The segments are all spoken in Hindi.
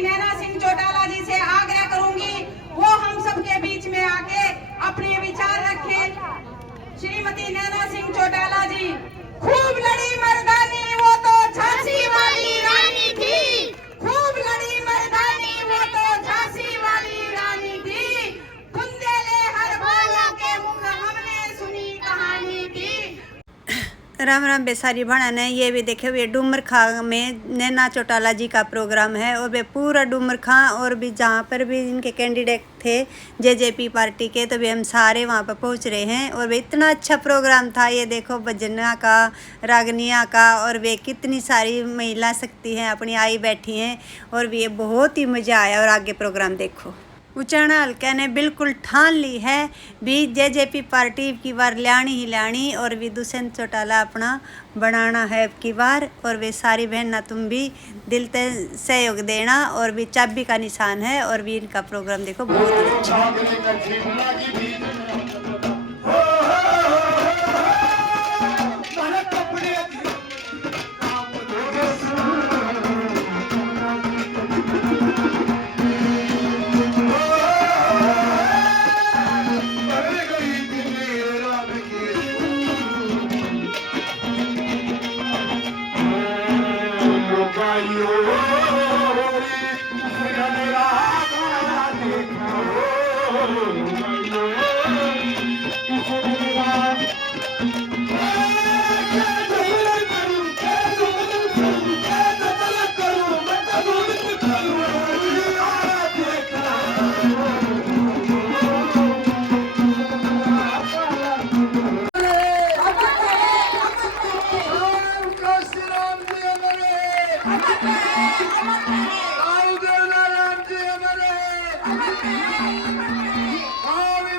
श्रीमती नैना सिंह चौटाला जी से आग्रह करूंगी वो हम सबके बीच में आके अपने विचार रखें। श्रीमती नैना सिंह चौटाला जी खूब लड़ी मर्दानी, वो तो झांसी वाली रानी थी। खूब लड़ी मर्दानी, वो तो झांसी वाली रानी थी। बुंदेले हर बोला के मुंह हमने सुनी कहानी थी। राम राम बेसारी भणा ने ये भी देखे हुए डूमर खां में नैना चौटाला जी का प्रोग्राम है और वे पूरा डूमर खां और भी जहाँ पर भी इनके कैंडिडेट थे जेजेपी पार्टी के, तो वे हम सारे वहाँ पर पहुँच रहे हैं। और वे इतना अच्छा प्रोग्राम था, ये देखो भजना का, रागनिया का, और वे कितनी सारी महिला शक्ति हैं अपनी आई बैठी हैं और वे बहुत ही मज़ा आया। और आगे प्रोग्राम देखो। उचाना हल्का ने बिल्कुल ठान ली है भी जेजेपी पार्टी की बार लानी ही लानी और भी दुष्यंत चौटाला अपना बनाना है की बार। और वे सारी बहना तुम भी दिल से सहयोग देना और भी चाबी का निशान है। और भी इनका प्रोग्राम देखो बहुत ही अच्छा।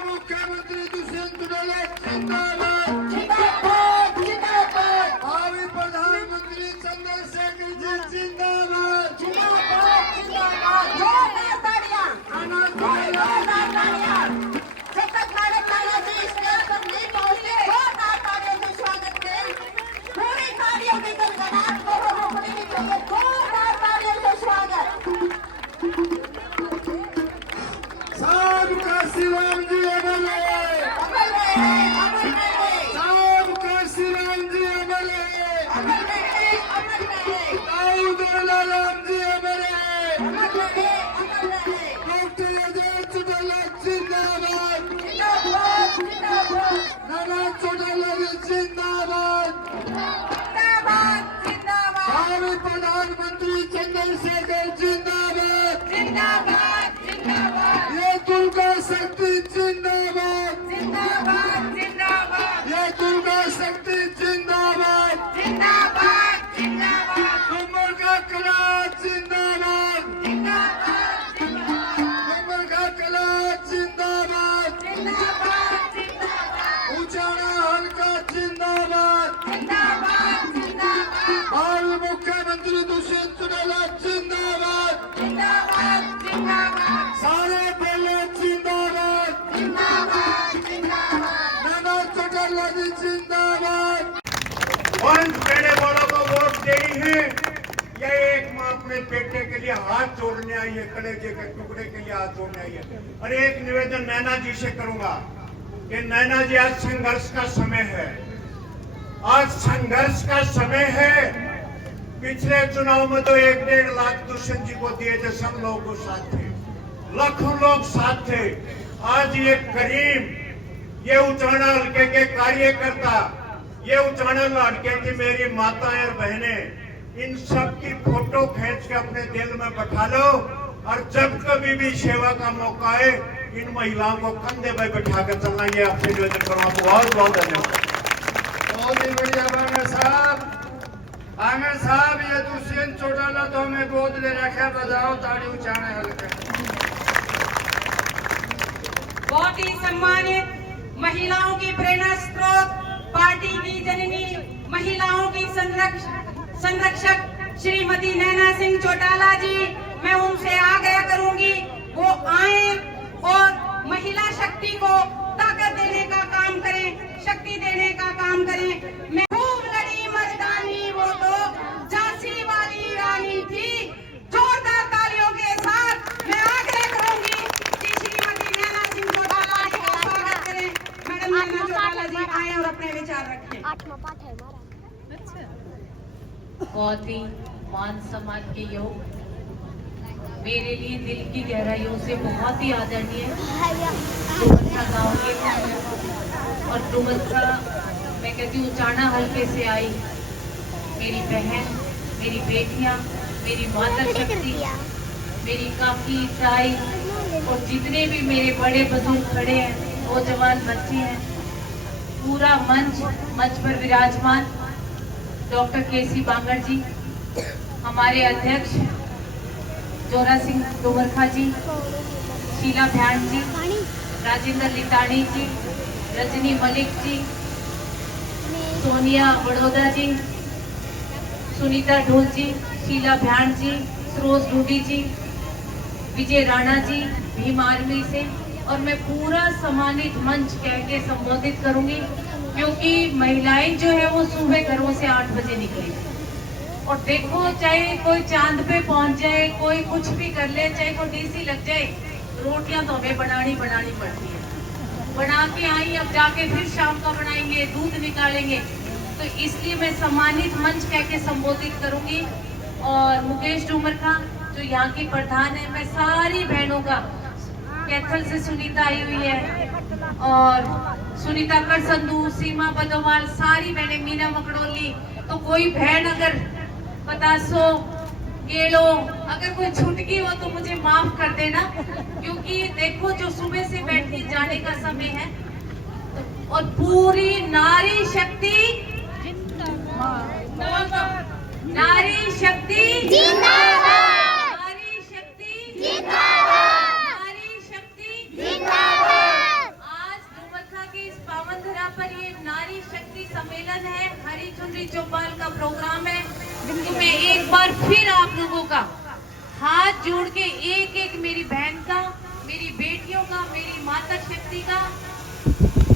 मुख्यमंत्री दुष्यंत चौटाला प्रधानमंत्री चंद्रशेखर जी जिंदाबाद। जब तक भारत माला जी इस स्तर पर नहीं पहुंचे जोरदार तालियों से स्वागत करें। पूरी तालियों की गड़गड़ाहट को रोकने के लिए जोरदार तालियों से स्वागत। साहब काशीराम जी एमएलए, साहब काशीराम जी MLA, Dawood Ram ji MLA, doctor Ajay Chautala जिंदाबाद, नैना चौटाला जी जिंदाबाद, भावी प्रधानमंत्री चंद्रशेखर जिंदाबाद, ये दुर्गा शक्ति जिंदाबाद, ये दुर्गा शक्ति जिंदाबाद, डूमर का किला जिंदाबाद, डूमर का किला जिंदाबाद, उचाना हल्का जिंदाबाद, और मुख्यमंत्री दुष्यंत चौटाला जिंदाबाद, सारे पहले जिंदाबाद, नैना चौटाला जी जिंदाबाद। वंश मेरे वालों को वोट देनी है या एक माँ अपने बेटे के लिए हाथ जोड़ने आई है, कलेजे के टुकड़े के लिए हाथ जोड़ने आई है। और एक निवेदन नैना जी से करूंगा कि नैना जी आज संघर्ष का समय है, आज संघर्ष का समय है। पिछले चुनाव में तो 1-1.5 लाख दुष्यंत जी को दिए थे, सब लोग को साथ थे, लाखों लोग साथ थे। आज ये करीम, ये उचाना हल्के के कार्यकर्ता, ये उचाना हल्के की मेरी माताएं और बहनें, इन सब की फोटो खींच के अपने दिल में बैठा लो। और जब कभी भी सेवा का मौका आए इन महिलाओं को कंधे पर बैठा कर चलना, ये आपसे निवेदन करूँ। आपको बहुत बहुत धन्यवाद। बहुत ही बढ़िया आमिर साहब। आमिर साहब, ये दुष्यंत चौटाला तो हमें गोद ले रखा, बजाओ ताड़ी उचाने हल्के। बहुत ही सम्मानित महिलाओं की प्रेरणा स्रोत, पार्टी की जननी, महिलाओं की संरक्षक श्रीमती नैना सिंह चौटाला जी, मैं उनसे आग्रह करूंगी वो आए और महिला शक्ति को ताकत देने का काम करें, शक्ति देने का काम करें। मैं खूब लड़ी मर्दानी, वो तो झांसी वाली रानी थी। जोरदार तालियों के बहुत ही मान सम्मान के योग, मेरे लिए दिल की गहराइयों से बहुत ही आदरणीय डुमरखा गांव के और डुमरखा मैं कहती हूँ चाणा हल्के से आई मेरी बहन, मेरी बेटियां, मेरी माता शक्ति, मेरी काकी ताई और जितने भी मेरे बड़े बुजुर्ग खड़े हैं, नौजवान बच्चे हैं, पूरा मंच पर विराजमान डॉक्टर केसी बांगड़ जी, हमारे अध्यक्ष जोरा सिंह डुमरखा जी, शीला भ्याण जी, राजेंद्र लिताणी जी, रजनी मलिक जी, सोनिया बड़ौदा जी, सुनीता ढोल जी, शीला भ्याण जी, सरोज रूडी जी, विजय राणा जी, भीम आर्मी से, और मैं पूरा सम्मानित मंच कह के संबोधित करूंगी क्योंकि महिलाएं जो है वो सुबह घरों से 8 बजे निकली और देखो चाहे कोई चांद पे पहुंच जाए, कोई कुछ भी कर ले, चाहे कोई डीसी लग जाए, रोटियां तो हमें बनानी पड़ती है। बना के आई, अब जाके फिर शाम का बनाएंगे, दूध निकालेंगे, तो इसलिए मैं सम्मानित मंच कह के संबोधित करूंगी। और मुकेश डुमरखा जो यहाँ की प्रधान है, मैं सारी बहनों का, कैथल से सुनीता आई हुई है और सुनीता करसंदू, सीमा बदोवाल, सारी बहनें, मीना मकड़ोली, तो कोई बहन अगर पतासो गेलो अगर कोई छुटकी हो तो मुझे माफ कर देना, क्योंकि देखो जो सुबह से बैठ के जाने का समय है और पूरी नारी शक्ति नारी शक्ति जिंदाबाद, नारी शक्ति जिंदाबाद, नारी शक्ति जिंदाबाद। आज डुमरखा की इस पावन धरा पर ये नारी शक्ति सम्मेलन है, हरी चुनरी चौपाल का प्रोग्राम है। तो मैं एक बार फिर आप लोगों का हाथ जोड़ के एक मेरी बहन का, मेरी बेटियों का, मेरी माता शक्ति का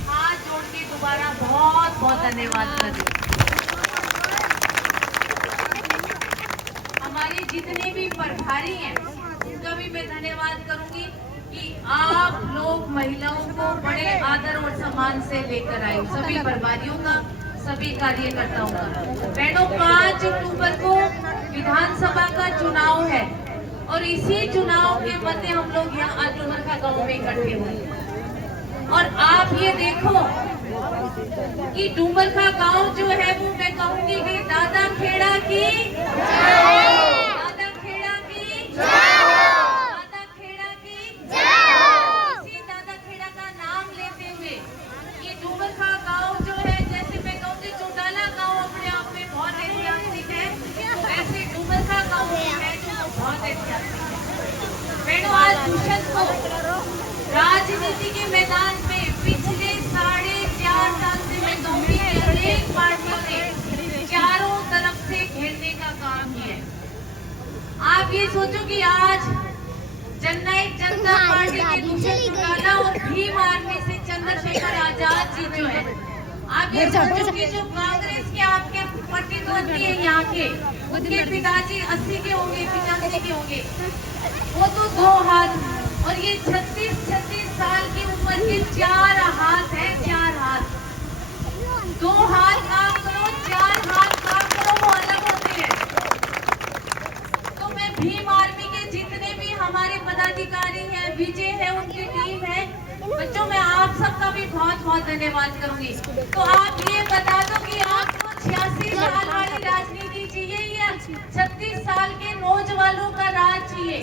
हाथ जोड़ के दोबारा बहुत बहुत धन्यवाद कर दूं। हमारे जितने भी प्रभारी हैं उनका भी मैं धन्यवाद करूंगी कि आप लोग महिलाओं को बड़े आदर और सम्मान से लेकर आए, सभी प्रभारियों का, सभी कार्यकर्ताओं का। बहनों, 5 अक्टूबर को विधानसभा का चुनाव है और इसी चुनाव के मध्य हम लोग यहाँ आज डुमरखा गांव में इकट्ठे हुए और आप ये देखो कि डुमरखा गांव जो है वो मैं कहूंगी कि दादा खेड़ा की, दादा खेड़ा की, दादा खेड़ा की, इसी दादा खेड़ा का नाम लेते हुए ये डुमरखा गांव जो है, जैसे मैं कहूँगी चौटाला गांव अपने आप में बहुत ऐतिहासिक है, वैसे डुमरखा गांव है जो बहुत ऐतिहासिक है। बहनों, आज दूषण को राजनीति के मैदान में पिछले 4.5 साल से मैं कहूँगी अनेक पार्टियों ने चारों तरफ से घेरने का काम किया है। आप ये सोचो कि आज जननायक जनता पार्टी के दुष्यंत चौटाला और भीम आर्मी से चंद्रशेखर आजाद जी जो है, आप ये सोचो कि जो कांग्रेस के आपके प्रतिद्वंदी है यहाँ के, उनके पिताजी 80 के होंगे, 85 के होंगे, वो तो 2 हाथ, और ये 36 साल की उम्र के 4 हाथ है, 4 हाथ, 2 हाथ काम करो, 4 हाथ काम करो, वो अलग होते हैं। तो मैं भीम आर्मी के जितने भी हमारे पदाधिकारी हैं, विजय है, उनकी टीम है, बच्चों मैं आप सबका भी बहुत बहुत धन्यवाद करूंगी। तो आप ये बता दो कि आपको 86 साल वाली राजनीति चाहिए या 36 साल के नौजवानों का राज चाहिए?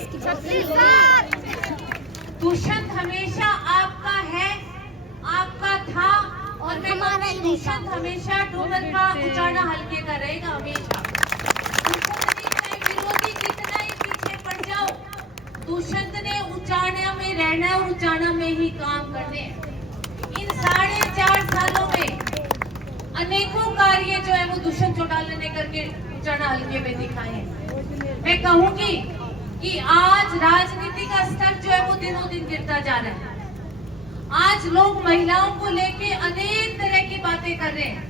दुष्यंत हमेशा आपका है, आपका था, और मैं कहूँगी दुष्यंत हमेशा डुमरखा उचाना हल्के का रहेगा हमेशा। विरोधी कितना ही पीछे पड़ जाओ, दुष्यंत ने उचाना में रहना है और उचाना में ही काम करने हैं। इन 4.5 सालों में अनेकों कार्य जो है वो दुष्यंत चौटाला ने करके उचाना हल्के में दिखाए हैं। मैं कहूँगी कि आज राजनीति का स्तर जो है वो दिनों दिन गिरता जा रहा है। आज लोग महिलाओं को लेके अनेक तरह की बातें कर रहे हैं।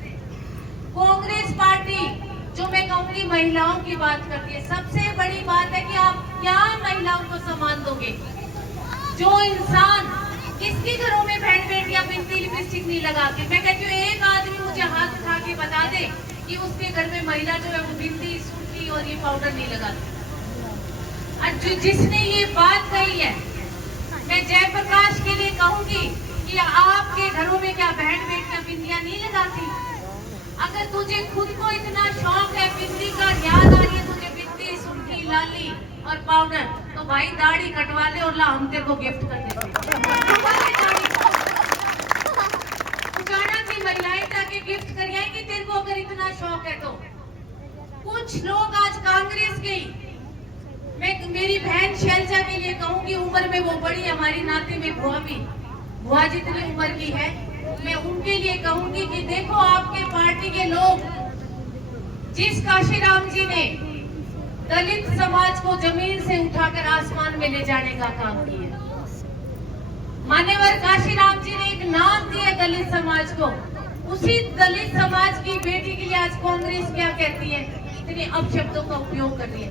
कांग्रेस पार्टी जो मैं कहूँगी महिलाओं की बात करती है, सबसे बड़ी बात है कि आप क्या महिलाओं को सम्मान दोगे? जो इंसान किसके घरों में बहन बेटियां बिंदी लिपस्टिक नहीं लगा के, मैं कहती हूँ एक आदमी मुझे हाथ उठा के बता दे कि उसके घर में महिला जो है वो बिंदी और ये पाउडर नहीं लगाती। और जिसने ये बात कही है, मैं जयप्रकाश के लिए कहूंगी कि आपके घरों में क्या बहन बेटियां बिंदियां नहीं लगाती? अगर तुझे खुद को इतना शौक है बिंदी का, याद आ रही है तुझे बिंदी, सुर्खी, लाली और पाउडर, तो भाई दाढ़ी कटवा ले और ला, हम तेरे को गिफ्ट कर देते। उजाड़ा की महिलाएं जाके गिफ्ट कर आएंगी तेरे को, अगर इतना शौक है तो। कुछ लोग आज कांग्रेस के, मैं मेरी बहन शैलजा के लिए कहूंगी, उम्र में वो बड़ी, हमारी नाते में बुआ जितनी उम्र की है, मैं उनके लिए कहूंगी कि देखो आपके पार्टी के लोग, जिस काशीराम जी ने दलित समाज को जमीन से उठाकर आसमान में ले जाने का काम किया, मान्यवर काशीराम जी ने एक नाम दिया दलित समाज को, उसी दलित समाज की बेटी के लिए आज कांग्रेस क्या कहती है, इतने अपशब्दों का उपयोग कर रही है।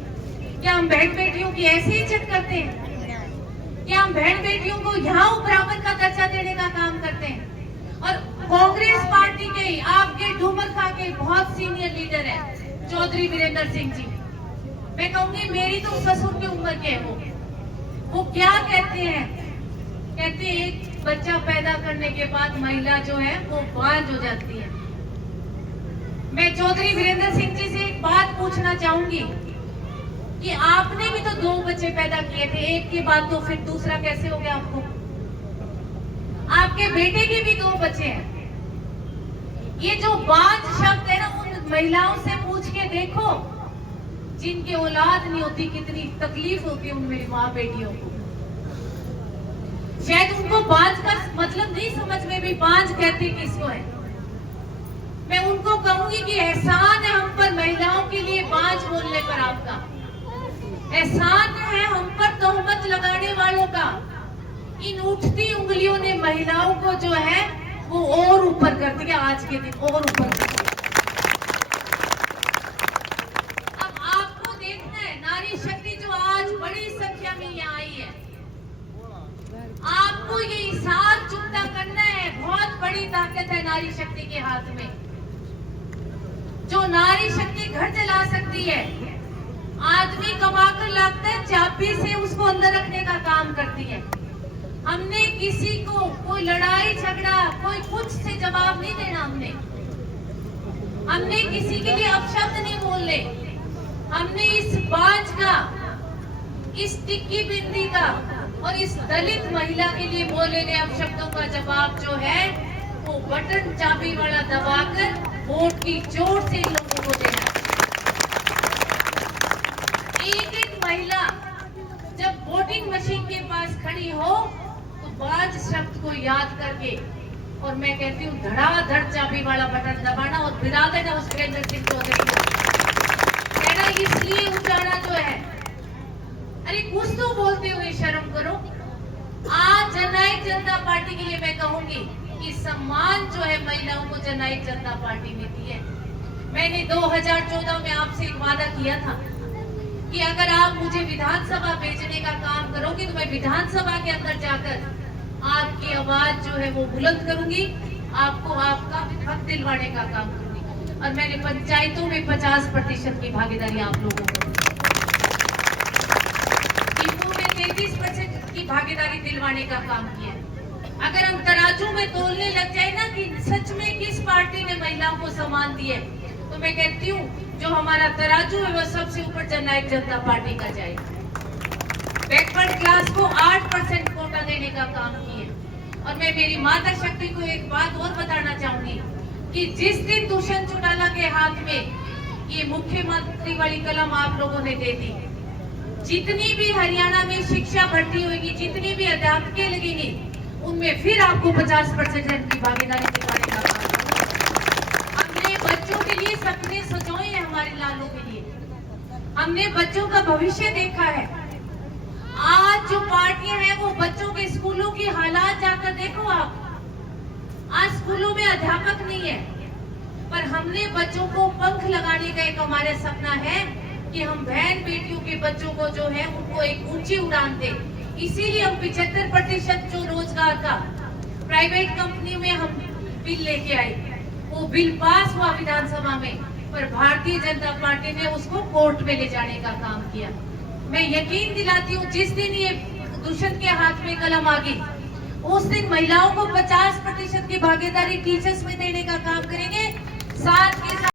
क्या हम बहन बेटियों की ऐसे इज्जत करते हैं? क्या हम बहन बेटियों को यहाँ बराबर का दर्जा देने का काम करते हैं? और कांग्रेस पार्टी के आपके डूमरखा के बहुत सीनियर लीडर है चौधरी वीरेंद्र सिंह जी, मैं कहूंगी मेरी तो ससुर की उम्र के हैं वो क्या कहते हैं, कहते हैं एक बच्चा पैदा करने के बाद महिला जो है वो बांझ हो जाती है। मैं चौधरी वीरेंद्र सिंह जी से एक बात पूछना चाहूंगी कि आपने भी तो 2 बच्चे पैदा किए थे, एक के बाद तो फिर दूसरा कैसे हो गया आपको? आपके बेटे के भी 2 बच्चे हैं। ये जो बांझ शब्द है ना, उन महिलाओं से पूछ के देखो जिनकी औलाद नहीं होती, कितनी तकलीफ होती है उन माँ बेटियों को। शायद उनको बांझ का मतलब नहीं समझ में भी, बांझ कहते किसको है। मैं उनको कहूंगी कि एहसान है हम पर महिलाओं के लिए बांझ बोलने पर, आपका एहसान है हम पर तोहमत लगाने वालों का। इन उठती उंगलियों ने महिलाओं को जो है वो और ऊपर कर दिया, आज के दिन और ऊपर कर दिया। अब आपको देखना है नारी शक्ति जो आज बड़ी संख्या में यहाँ आई है, आपको ये इशार चुकता करना है। बहुत बड़ी ताकत है नारी शक्ति के हाथ में, जो नारी शक्ति घर जला सकती है। आदमी कमाकर लाता है, चाबी से उसको अंदर रखने का काम करती है। हमने किसी को कोई लड़ाई झगड़ा कोई कुछ से जवाब नहीं देना, हमने किसी के लिए अपशब्द नहीं बोलने। हमने इस बांझ का, इस टिक्की बिंदी का और इस दलित महिला के लिए बोले गए अपशब्दों का जवाब जो है वो बटन चाबी वाला दबाकर वोट की चोट से इन लोगों को देना। एक एक महिला जब वोटिंग मशीन के पास खड़ी हो तो बांझ शब्द को याद करके, और मैं कहती हूँ धड़ाधड़ चाबी वाला बटन दबाना और गिरा देना उस वीरेंद्र सिंह चौधरी को। कहना इसलिए उजाड़ा जो है, अरे कुछ तो बोलते हुए शर्म करो। आज जननायक जनता पार्टी के लिए मैं कहूंगी कि सम्मान जो है महिलाओं को जननायक जनता पार्टी देती है। मैंने 2014 में आपसे एक वादा किया था कि अगर आप मुझे विधानसभा भेजने का काम करोगे तो मैं विधानसभा के अंदर जाकर आपकी आवाज जो है वो बुलंद करूंगी, आपको आपका हक दिलवाने का काम करूंगी। और मैंने पंचायतों में 50% की भागीदारी आप लोगों को, टीमों में 33% की भागीदारी दिलवाने का काम किया। अगर हम तराजू में तोलने लग जाए ना कि सच में किस पार्टी ने महिलाओं को सम्मान दिए, तो मैं कहती हूँ जो हमारा तराजू है वो सबसे ऊपर जननायक जनता पार्टी का जाएगा। बैकवर्ड क्लास को 8% कोटा देने का काम किया। और मैं मेरी माता शक्ति को एक बात और बताना चाहूंगी कि जिस दिन दुष्यंत चौटाला के हाथ में ये मुख्यमंत्री वाली कलम आप लोगों ने दे दी, जितनी भी हरियाणा में शिक्षा भर्ती होगी, जितनी भी अध्यापकें लगेंगी, उनमें फिर आपको 50% की भागीदारी दिखाने का काम। हमने बच्चों के लिए सपने सजाए हैं, हमारे लालों के लिए हमने बच्चों का भविष्य देखा है। आज जो पार्टियां हैं वो बच्चों के स्कूलों की हालात जाकर देखो आप। आज स्कूलों में अध्यापक नहीं है, पर हमने बच्चों को पंख लगाने का एक हमारा सपना है कि हम बहन बेटियों के बच्चों को जो है उनको एक ऊंची उड़ान दे। इसीलिए हम 75% जो रोजगार का प्राइवेट कंपनी में हम बिल लेके आए, वो बिल पास हुआ विधानसभा में पर भारतीय जनता पार्टी ने उसको कोर्ट में ले जाने का काम किया। मैं यकीन दिलाती हूँ जिस दिन ये दुष्यंत के हाथ में कलम आ गई, उस दिन महिलाओं को 50% की भागीदारी टीचर्स में देने का काम करेंगे। साथ के साथ